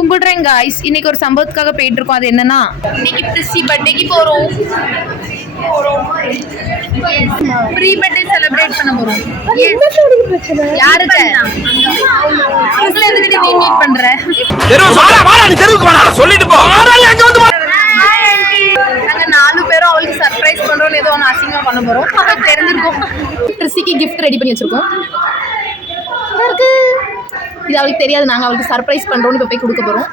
கும்பிடுறேன் गाइस. இன்னைக்கு ஒரு சம்பவத்துக்காக போயிட்டு இருக்கோம். அது என்னன்னா இன்னைக்கு பிரிசி பர்த்டேக்கு போறோம். ப்ரீ பர்த்டே செலிப்ரேட் பண்ண போறோம். யாருக்கு? அங்க எதுக்கு நீ மீட் பண்ற? தெருவுக்கு வாடா சொல்லிட்டு போ. அங்க வந்து நாங்க 4 பேரும் அவளுக்கு சர்ப்ரைஸ் பண்றோம். ஏதோ ஒன்று அசிங்கமா பண்ண போறோம். தெரிஞ்சிருக்கும். பிரிசிக்கு கிஃப்ட் ரெடி பண்ணி வச்சிருக்கோம். இது அவளுக்கு தெரியாது. நாங்க அவளுக்கு சர்ப்ரைஸ் பண்றோம்னு இப்ப போய் கொடுக்க போறோம்.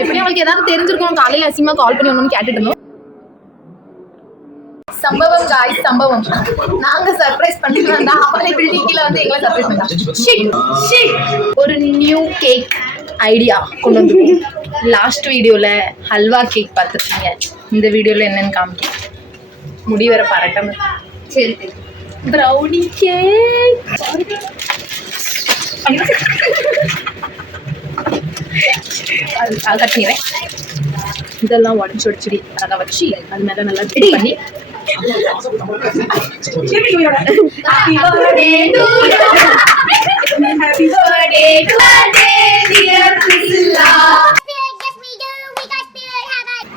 எப்படியும் அவளுக்கு ஏதாவது தெரிஞ்சிருக்கும். காலையில அசிங்கமா கால் பண்ணி ஒன்னு கேட்டுட்டு இருந்தோம். சம்பவம் गाइस சம்பவம். நாங்க சர்ப்ரைஸ் பண்ணிட்டு வந்தா அவளே பில்டிங் கீழ வந்து எங்களை சர்ப்ரைஸ் பண்ணா. ஒரு நியூ கேக் ஐடியா கொண்டு வந்திருக்கோம். லாஸ்ட் வீடியோல ஹல்வா கேக் பார்த்துருக்கீங்க. இந்த வீடியோல என்னன்னு காமிக்க முடி வர பரட்டம். சரி ப்ரௌனி கேக் கட் பண்ணிடுறேன். இதெல்லாம் உடச்சுடி அதை வச்சு அது மேல நல்லா ரெடி பண்ணி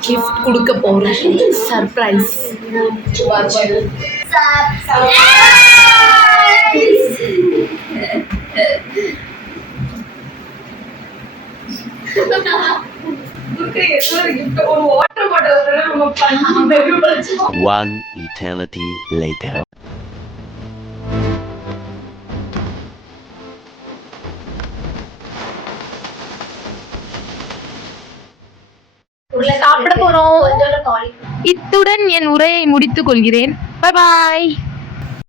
கிஃப்ட் கொடுக்க போறோம். சர்ப்ரைஸ். One eternity later. சாப்பிட போறோம். இத்துடன் என் உரையை முடித்துக் கொள்கிறேன். Bye bye.